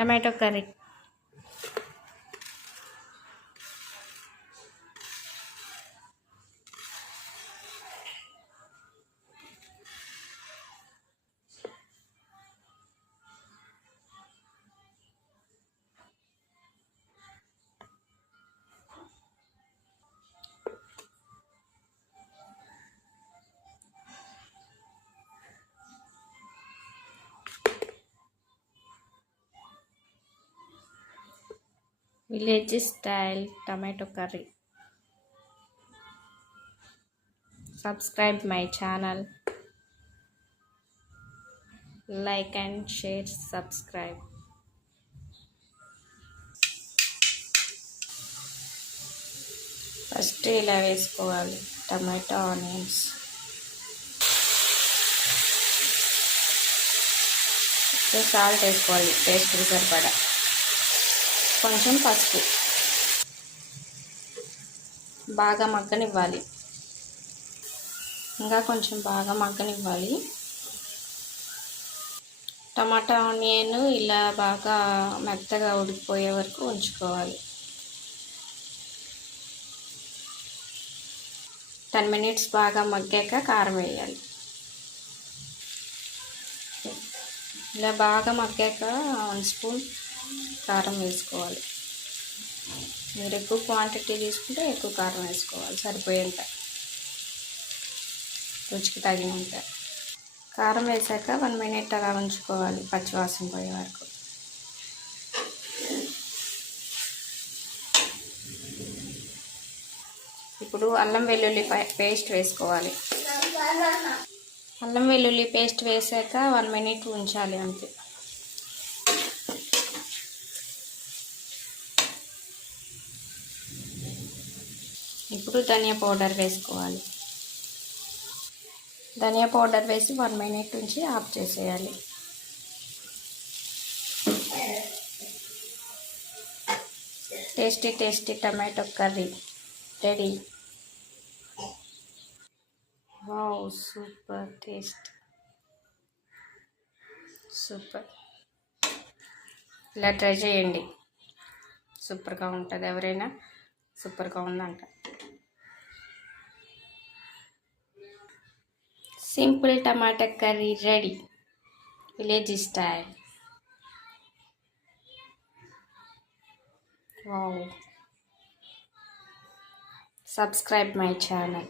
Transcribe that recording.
Tomato curry. Village style tomato curry. Subscribe my channel. Like and share, subscribe. First ఇలా వేసుకోవాలి tomato onions. Salt వేసుకోవాలి టేస్ట్కి సరిపడా. కొంచెం పసుపు. బాగా మగ్గనివ్వాలి. ఇంకా కొంచెం బాగా మగ్గనివ్వాలి. టమాటా ఆనియన్ ఇలా బాగా మెత్తగా ఉడికిపోయే వరకు ఉంచుకోవాలి. 10 minutes బాగా మగ్గాక కారం వేయాలి. ఇలా బాగా మగ్గాక 1 స్పూన్ కారం వేసుకోవాలి. మీరు ఎక్కువ క్వాంటిటీ తీసుకుంటే ఎక్కువ కారం వేసుకోవాలి, సరిపోయేంత, రుచికి తగినంత. కారం వేసాక 1 minute అలా ఉంచుకోవాలి పచ్చివాసన పోయే వరకు. ఇప్పుడు అల్లం వెల్లుల్లి పేస్ట్ వేసుకోవాలి. అల్లం వెల్లుల్లి పేస్ట్ వేసాక 1 minute ఉంచాలి అంతే. ఇప్పుడు ధనియా పౌడర్ వేసుకోవాలి. ధనియా పౌడర్ వేసి 1 minute ఉంచి ఆఫ్ చేసేయాలి. Tasty tasty tomato curry ready. Wow, super taste, super. ఇలా ట్రై చేయండి, సూపర్గా ఉంటుంది. ఎవరైనా సూపర్గా ఉందంట. సింపుల్ టమాటా curry ready, village style. Wow. Subscribe my channel.